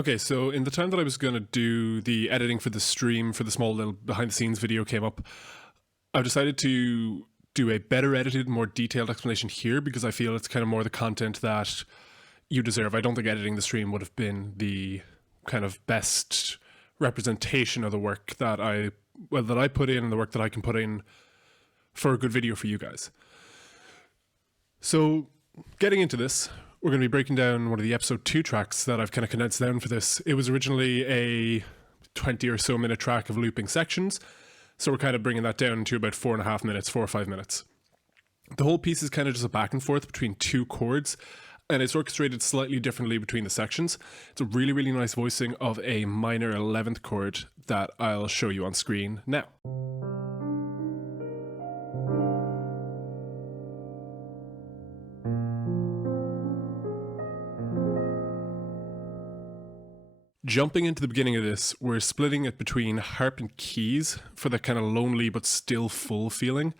Okay, so in the time that I was going to do the editing for the stream for the small little behind the scenes video came up, I've decided to do a better edited, more detailed explanation here because I feel it's kind of more the content that you deserve. I don't think editing the stream would have been the kind of best representation of the work that I put in and the work that I can put in for a good video for you guys. So getting into this, we're going to be breaking down one of the episode 2 tracks that I've kind of condensed down for this. It was originally a 20 or so minute track of looping sections, so we're kind of bringing that down to about 4.5 minutes, 4 or 5 minutes. The whole piece is kind of just a back and forth between 2 chords, and it's orchestrated slightly differently between the sections. It's a really, really nice voicing of a minor 11th chord that I'll show you on screen now. Jumping into the beginning of this, we're splitting it between harp and keys for that kind of lonely but still full feeling.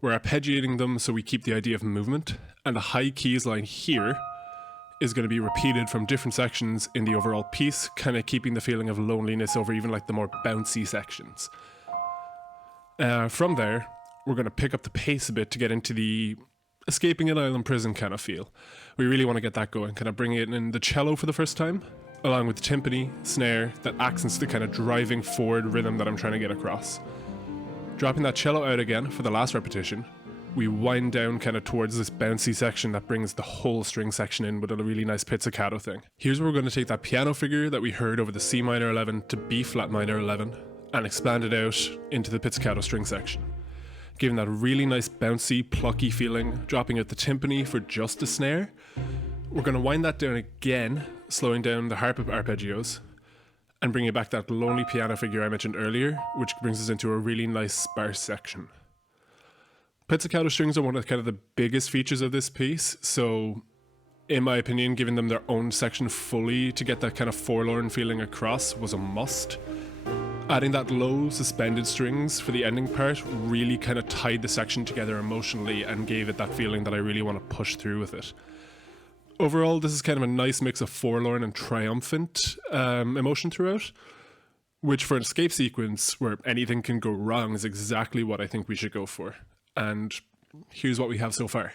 We're arpeggiating them so we keep the idea of movement, and the high keys line here is going to be repeated from different sections in the overall piece, kind of keeping the feeling of loneliness over even like the more bouncy sections. From there, we're going to pick up the pace a bit to get into the escaping an island prison kind of feel. We really want to get that going, kind of bringing it in the cello for the first time, along with the timpani, snare, that accents the kind of driving forward rhythm that I'm trying to get across. Dropping that cello out again for the last repetition, we wind down kind of towards this bouncy section that brings the whole string section in with a really nice pizzicato thing. Here's where we're going to take that piano figure that we heard over the C minor 11 to B flat minor 11 and expand it out into the pizzicato string section, giving that really nice bouncy, plucky feeling, dropping out the timpani for just a snare. We're going to wind that down again, slowing down the harp arpeggios and bringing back that lonely piano figure I mentioned earlier, which brings us into a really nice sparse section. Pizzicato strings are one of kind of the biggest features of this piece, so in my opinion, giving them their own section fully to get that kind of forlorn feeling across was a must. Adding that low suspended strings for the ending part really kind of tied the section together emotionally and gave it that feeling that I really want to push through with it. Overall, this is kind of a nice mix of forlorn and triumphant emotion throughout, which for an escape sequence where anything can go wrong is exactly what I think we should go for. And here's what we have so far.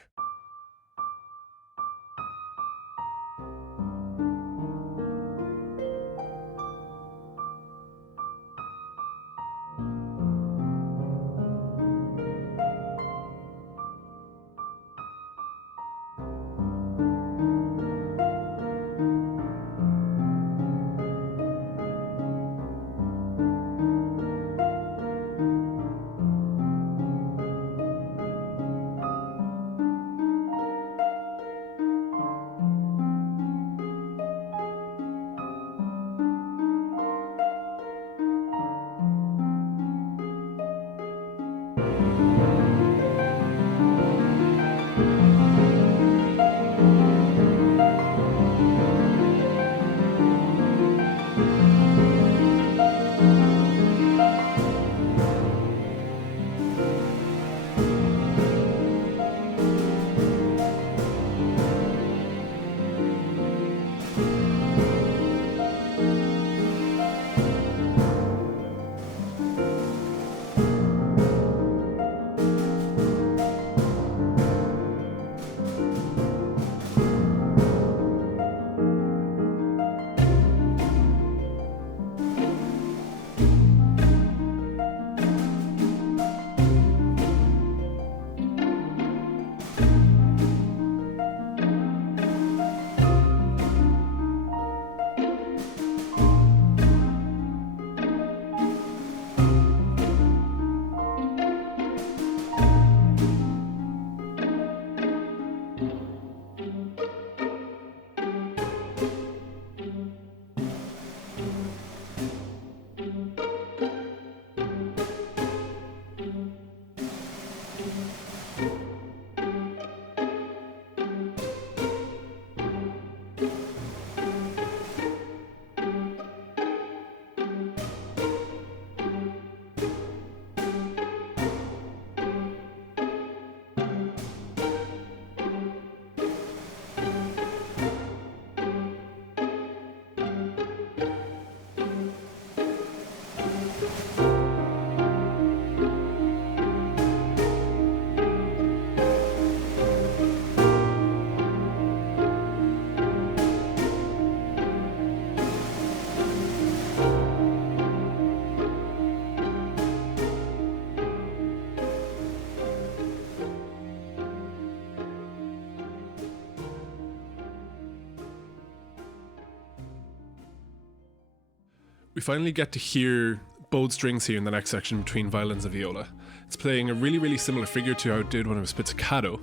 finally get to hear bowed strings here in the next section between violins and viola. It's playing a really, really similar figure to how it did when it was pizzicato,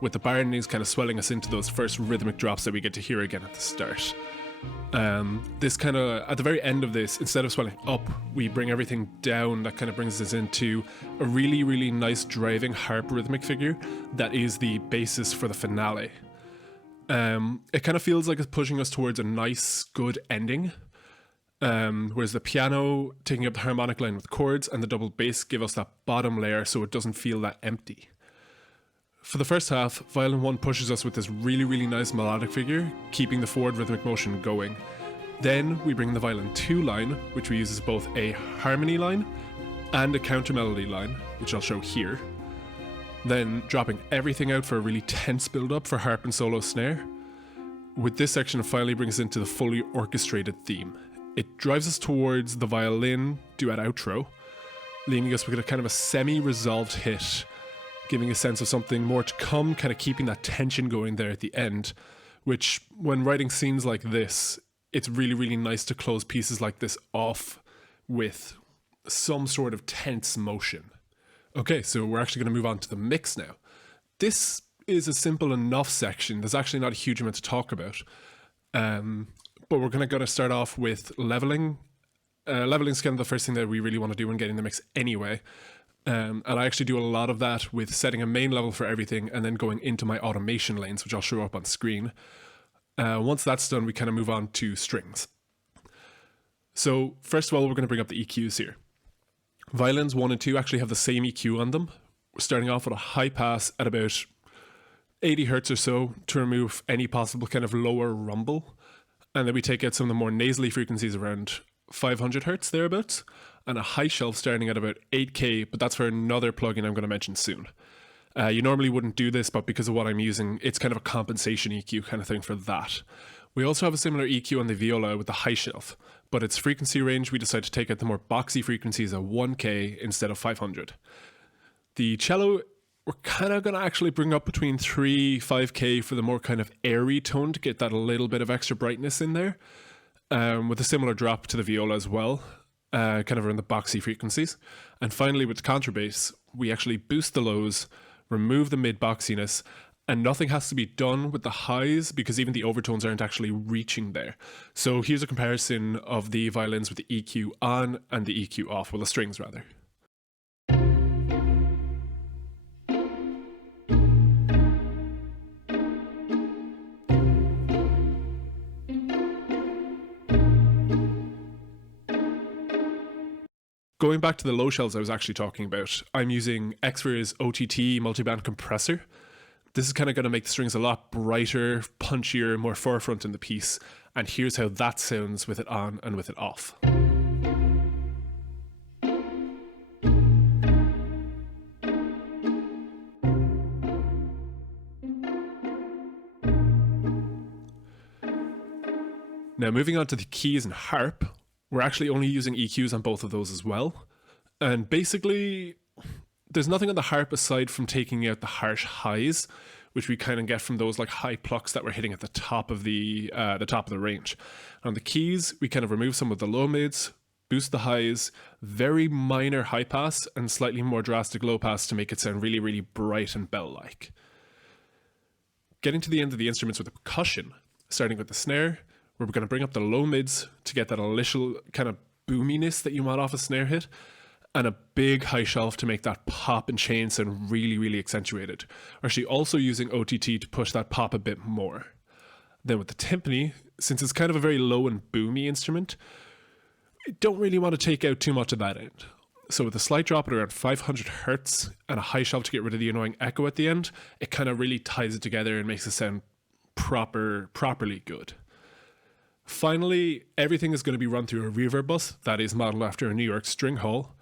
with the baronies kind of swelling us into those first rhythmic drops that we get to hear again at the start. This kind of, at the very end of this, instead of swelling up, we bring everything down. That kind of brings us into a really, really nice driving harp rhythmic figure that is the basis for the finale. It kind of feels like it's pushing us towards a nice, good ending. Whereas the piano taking up the harmonic line with chords and the double bass give us that bottom layer so it doesn't feel that empty. For the first half, violin 1 pushes us with this really, really nice melodic figure, keeping the forward rhythmic motion going. Then we bring the violin 2 line, which we use as both a harmony line and a counter melody line, which I'll show here. Then dropping everything out for a really tense build-up for harp and solo snare. With this section, it finally brings us into the fully orchestrated theme. It drives us towards the violin duet outro, leaving us with a kind of a semi-resolved hit, giving a sense of something more to come, kind of keeping that tension going there at the end, which, when writing scenes like this, it's really, really nice to close pieces like this off with some sort of tense motion. Okay, so we're actually going to move on to the mix now. This is a simple enough section. There's actually not a huge amount to talk about. But we're going to start off with leveling. Leveling is kind of the first thing that we really want to do when getting the mix anyway. And I actually do a lot of that with setting a main level for everything and then going into my automation lanes, which I'll show up on screen. Once that's done, we kind of move on to strings. So first of all, we're going to bring up the EQs here. Violins 1 and 2 actually have the same EQ on them. We're starting off with a high pass at about 80 hertz or so to remove any possible kind of lower rumble. And then we take out some of the more nasally frequencies around 500 hertz thereabouts, and a high shelf starting at about 8K, but that's for another plugin I'm going to mention soon. You normally wouldn't do this, but because of what I'm using, it's kind of a compensation EQ kind of thing for that. We also have a similar EQ on the viola with the high shelf, but its frequency range, we decided to take out the more boxy frequencies at 1K instead of 500. The cello, we're kind of going to actually bring up between 5K for the more kind of airy tone to get that a little bit of extra brightness in there, with a similar drop to the viola as well, kind of around the boxy frequencies. And finally with the contrabass, we actually boost the lows, remove the mid boxiness, and nothing has to be done with the highs because even the overtones aren't actually reaching there. So here's a comparison of the violins with the EQ on and the EQ off, well the strings rather. Going back to the low shells I was actually talking about, I'm using Xfer's OTT multiband compressor. This is kind of going to make the strings a lot brighter, punchier, more forefront in the piece. And here's how that sounds with it on and with it off. Now moving on to the keys and harp, we're actually only using EQs on both of those as well. And basically, there's nothing on the harp aside from taking out the harsh highs, which we kind of get from those like high plucks that we're hitting at the top of the range. On the keys, we kind of remove some of the low mids, boost the highs, very minor high pass, and slightly more drastic low pass to make it sound really, really bright and bell-like. Getting to the end of the instruments with the percussion, starting with the snare, we're going to bring up the low mids to get that initial kind of boominess that you want off a snare hit, and a big high shelf to make that pop and chain sound really, really accentuated. We're actually also using OTT to push that pop a bit more. Then with the timpani, since it's kind of a very low and boomy instrument, we don't really want to take out too much of that end. So with a slight drop at around 500 hertz and a high shelf to get rid of the annoying echo at the end, it kind of really ties it together and makes it sound properly good. Finally, everything is going to be run through a reverb bus that is modeled after a New York string hall,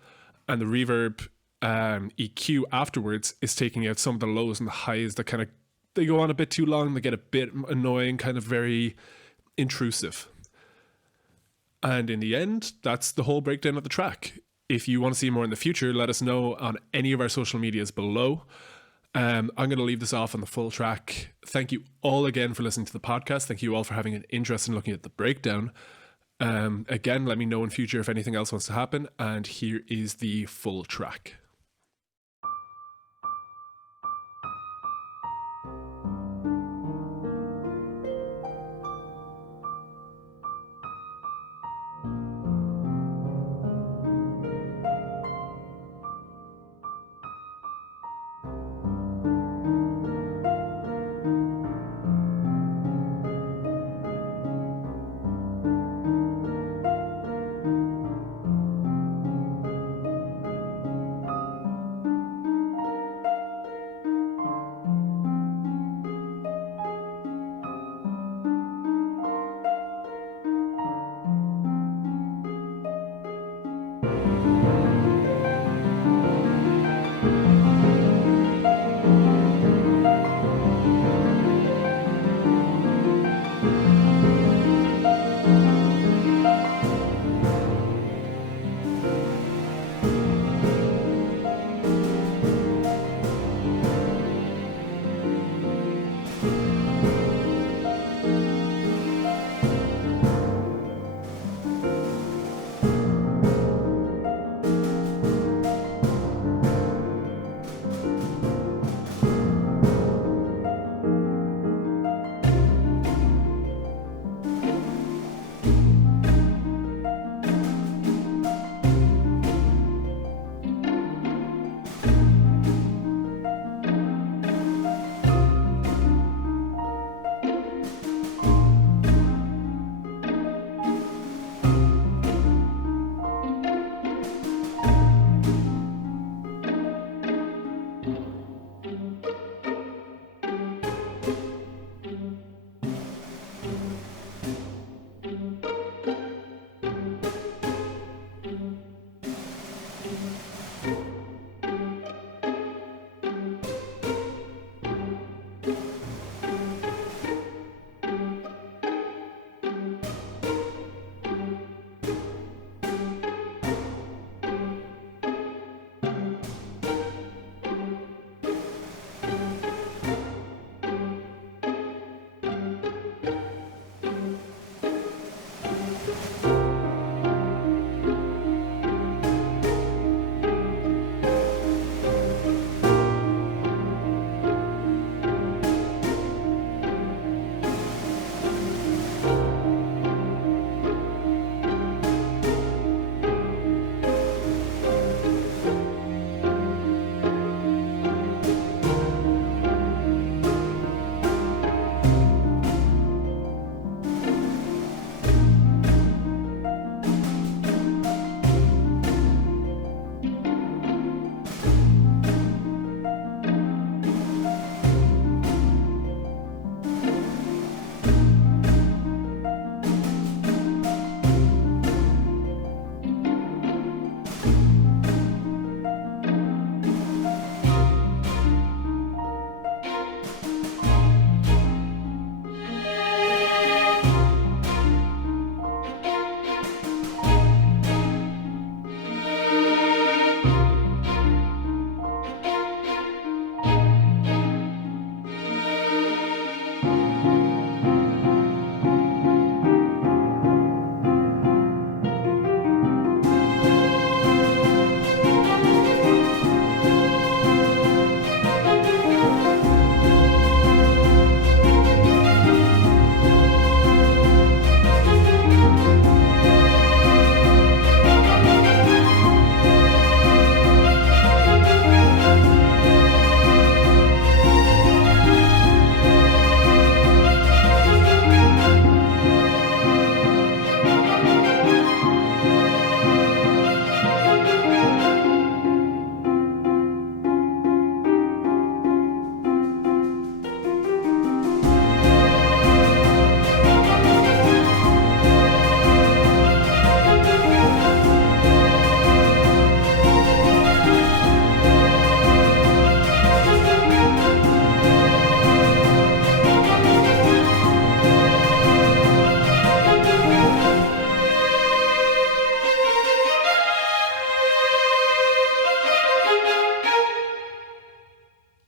and the reverb EQ afterwards is taking out some of the lows and the highs that kind of, they go on a bit too long, they get a bit annoying, kind of very intrusive. And in the end, that's the whole breakdown of the track. If you want to see more in the future, let us know on any of our social medias below. I'm going to leave this off on the full track. Thank you all again for listening to the podcast. Thank you all for having an interest in looking at the breakdown. Again, let me know in future if anything else wants to happen. And here is the full track.